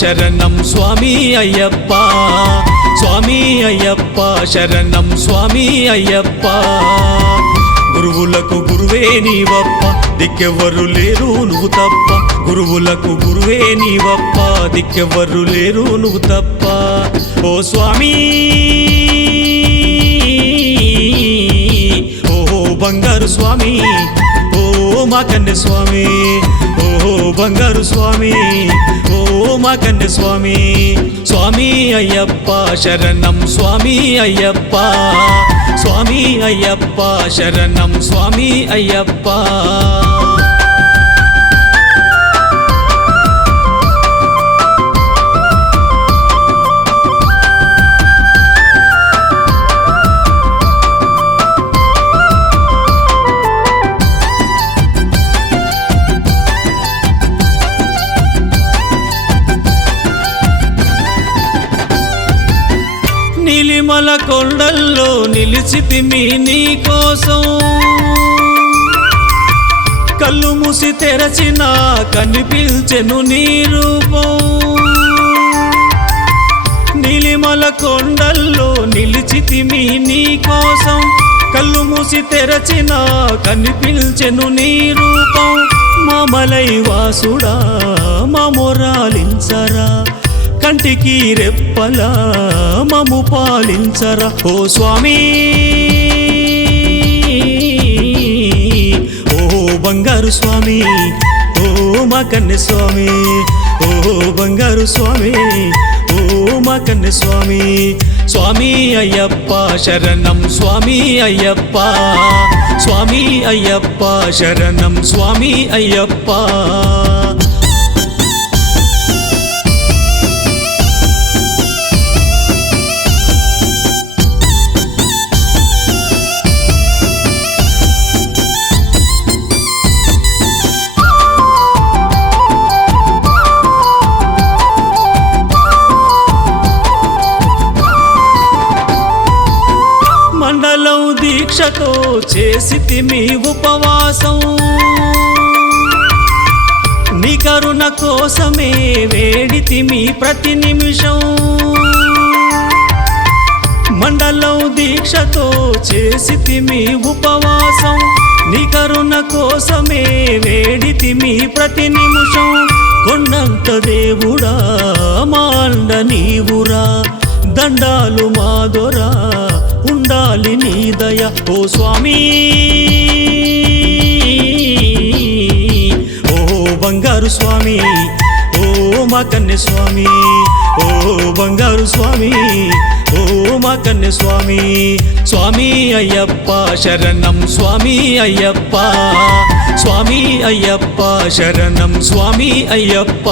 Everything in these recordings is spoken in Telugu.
శరణం స్వామి అయ్యప్ప, స్వామి అయ్యప్ప శరణం స్వామి అయ్యప్ప. గురువులకు గురువే నీవప్ప, దిక్కెవ్వరు లేరు నువ్వు తప్ప. గురువులకు గురువే నీవప్ప, దిక్కెవ్వరు లేరు నువ్వు తప్ప. ఓ స్వామి ఓ బంగారు స్వామి, ఓ మా కన్నె స్వామి, ఓ బంగారు స్వామి, ఓ మా కన్నె స్వామి. స్వామి అయ్యప్ప శరణం స్వామి అయ్యప్ప, స్వామి అయ్యప్ప శరణం స్వామి అయ్యప్ప. నీలిమల కొండల్లో నిలిచితిమి నీ కోసం, కళ్ళు మూసి తెరచిన కనిపించెను నీ రూపం. నీలిమల కొండల్లో నిలిచితిమి నీ కోసం, కళ్ళు మూసి తెరచిన కనిపించెను నీ రూపం. మామలై వాసుడా మా మొరాలించరా, కంటికి రెప్పలా మము పాలించరా. ఓ స్వామి ఓ బంగారు స్వామి, ఓ మా కన్నె స్వామి, ఓ బంగారు స్వామి, ఓ మా కన్నె స్వామి. స్వామి అయ్యప్ప శరణం స్వామి అయ్యప్ప, స్వామి అయ్యప్ప శరణం స్వామి అయ్యప్ప. మండలం దీక్షతో చేసితిమి ఉపవాసం, నీ కరుణ కోసమే వేడితిమి ప్రతి నిమిషం. మండలం దీక్షతో చేసితిమి ఉపవాసం, నీ కరుణ కోసమే వేడితిమి ప్రతి నిమిషం. కొండంత దేవుడా మా అండ నీవురా, దండాలు మాదొరా ఉండాలి నీ దయ. ఓ స్వామి ఓ బంగారు స్వామి, ఓ మా కన్నె స్వామి, ఓ బంగారు స్వామి, ఓ మా కన్నె స్వామి. స్వామి అయ్యప్ప శరణం స్వామి అయ్యప్ప, స్వామి అయ్యప్ప శరణం స్వామి అయ్యప్ప.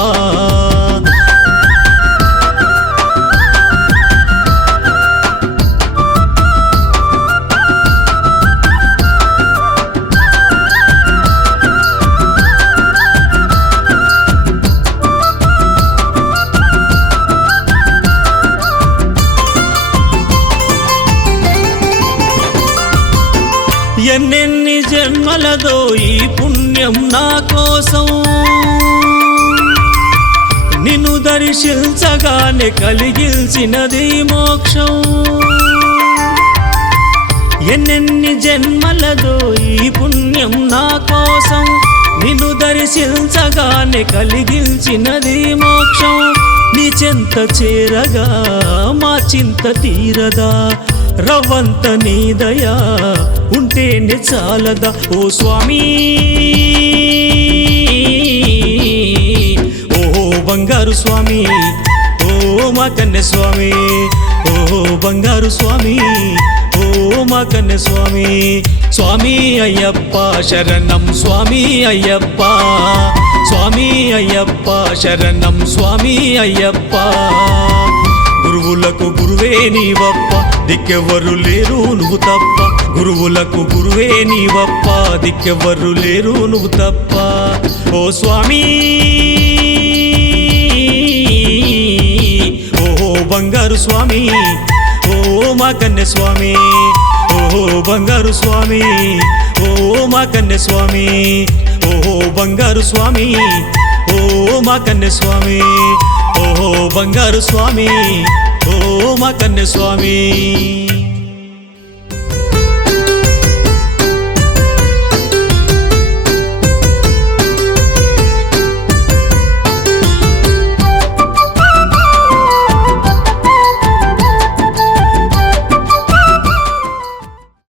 ఎన్నెన్ని జన్మలదో ఈ పుణ్యం నా కోసం, నిన్ను దర్శించగానే కలిగిల్చినది మోక్షం. ఎన్నెన్ని జన్మలదో ఈ పుణ్యం నా కోసం, నిన్ను దర్శించగానే కలిగిల్చినది మోక్షం. నీ చెంత చేరగా మా చింత తీరదా, రవ్వంత నీ దయా ఉంటేనే చాలదా. ఓ స్వామి ఓ బంగారు స్వామి, ఓ మా కన్నె స్వామి, ఓ బంగారు స్వామి, ఓ మా కన్నె స్వామి. స్వామి అయ్యప్ప శరణం స్వామి అయ్యప్ప, స్వామి అయ్యప్ప శరణం స్వామి అయ్యప్ప. గురువులకు గురువే నీవప్ప, దిక్కెవ్వరు లేరు నువ్వు తప్ప. గురువులకు గురువే నీవప్ప, దిక్కెవ్వరు లేరు నువ్వు తప్ప. ఓ స్వామి ఓ బంగారు స్వామి, ఓ మా కన్నె స్వామి, ఓ బంగారు స్వామి, ఓ మా కన్నె స్వామి, ఓ బంగారు స్వామి, ఓ మా కన్నె స్వామి, ఓ బంగారు స్వామి ఓ మా కన్య స్వామి